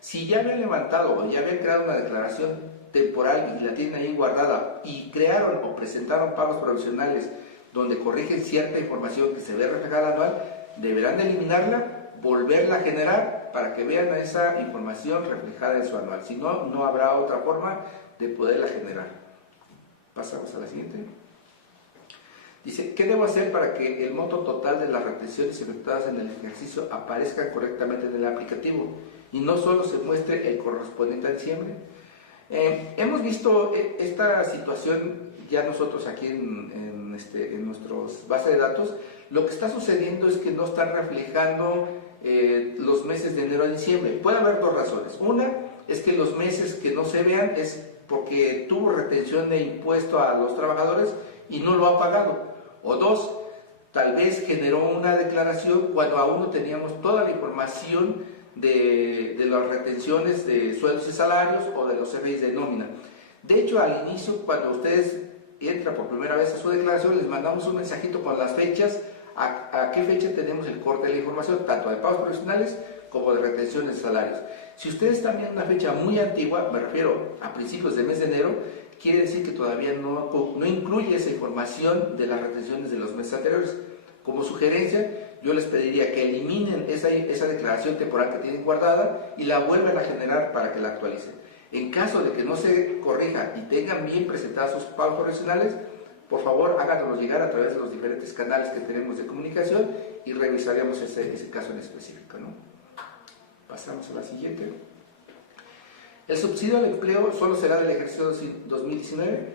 Si ya habían levantado o ya habían creado una declaración temporal y la tienen ahí guardada y crearon o presentaron pagos provisionales donde corrigen cierta información que se ve reflejada anual, deberán de eliminarla, volverla a generar para que vean esa información reflejada en su anual. Si no, no habrá otra forma de poderla generar. Pasamos a la siguiente. Dice, ¿qué debo hacer para que el monto total de las retenciones efectuadas en el ejercicio aparezca correctamente en el aplicativo y no solo se muestre el correspondiente a diciembre? Hemos visto esta situación ya nosotros aquí en nuestras bases de datos. Lo que está sucediendo es que no están reflejando los meses de enero a diciembre. Puede haber dos razones. Una es que los meses que no se vean es porque tuvo retención de impuesto a los trabajadores y no lo ha pagado. O dos, tal vez generó una declaración cuando aún no teníamos toda la información de las retenciones de sueldos y salarios o de los CFDIs de nómina. De hecho, al inicio, cuando ustedes entran por primera vez a su declaración, les mandamos un mensajito con las fechas, a qué fecha tenemos el corte de la información, tanto de pagos profesionales como de retenciones de salarios. Si ustedes están viendo una fecha muy antigua, me refiero a principios del mes de enero, quiere decir que todavía no incluye esa información de las retenciones de los meses anteriores. Como sugerencia, yo les pediría que eliminen esa declaración temporal que tienen guardada y la vuelvan a generar para que la actualicen. En caso de que no se corrija y tengan bien presentados sus pagos profesionales, por favor háganos llegar a través de los diferentes canales que tenemos de comunicación y revisaremos ese caso en específico, ¿no? Pasamos a la siguiente. El subsidio al empleo solo será del ejercicio 2019.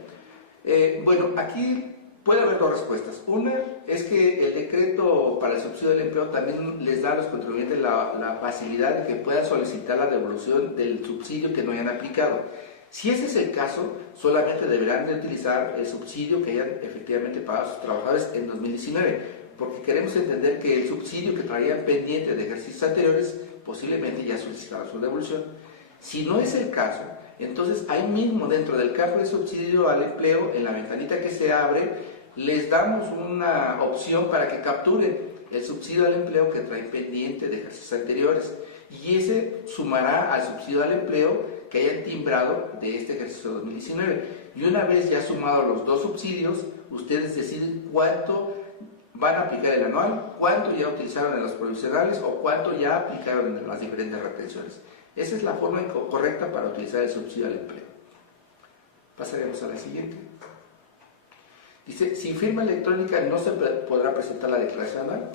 Bueno, aquí puede haber dos respuestas. Una es que el decreto para el subsidio del empleo también les da a los contribuyentes la facilidad de que puedan solicitar la devolución del subsidio que no hayan aplicado. Si ese es el caso, solamente deberán de utilizar el subsidio que hayan efectivamente pagado a sus trabajadores en 2019, porque queremos entender que el subsidio que traían pendiente de ejercicios anteriores posiblemente ya solicitaron su devolución. Si no es el caso, entonces ahí mismo dentro del campo de subsidio al empleo, en la ventanita que se abre, les damos una opción para que capturen el subsidio al empleo que traen pendiente de ejercicios anteriores, y ese sumará al subsidio al empleo que hayan timbrado de este ejercicio 2019. Y una vez ya sumados los dos subsidios, ustedes deciden cuánto van a aplicar el anual, cuánto ya utilizaron en los provisionales o cuánto ya aplicaron en las diferentes retenciones. Esa es la forma correcta para utilizar el subsidio al empleo. Pasaremos a la siguiente. Dice, sin firma electrónica no se podrá presentar la declaración anual.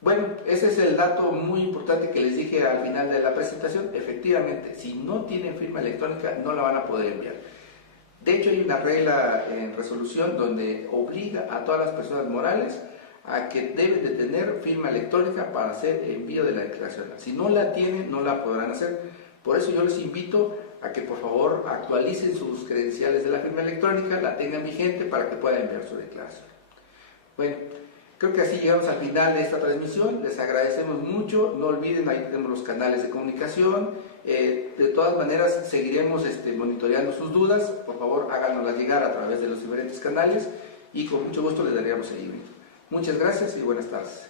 Bueno, ese es el dato muy importante que les dije al final de la presentación. Efectivamente, si no tienen firma electrónica no la van a poder enviar. De hecho, hay una regla en resolución donde obliga a todas las personas morales a que deben de tener firma electrónica para hacer envío de la declaración. Si no la tienen, no la podrán hacer. Por eso yo les invito a que por favor actualicen sus credenciales de la firma electrónica, la tengan vigente para que puedan enviar su declaración. Bueno, creo que así llegamos al final de esta transmisión. Les agradecemos mucho. No olviden, ahí tenemos los canales de comunicación. De todas maneras, seguiremos monitoreando sus dudas. Por favor, háganoslas llegar a través de los diferentes canales y con mucho gusto les daríamos seguimiento. Muchas gracias y buenas tardes.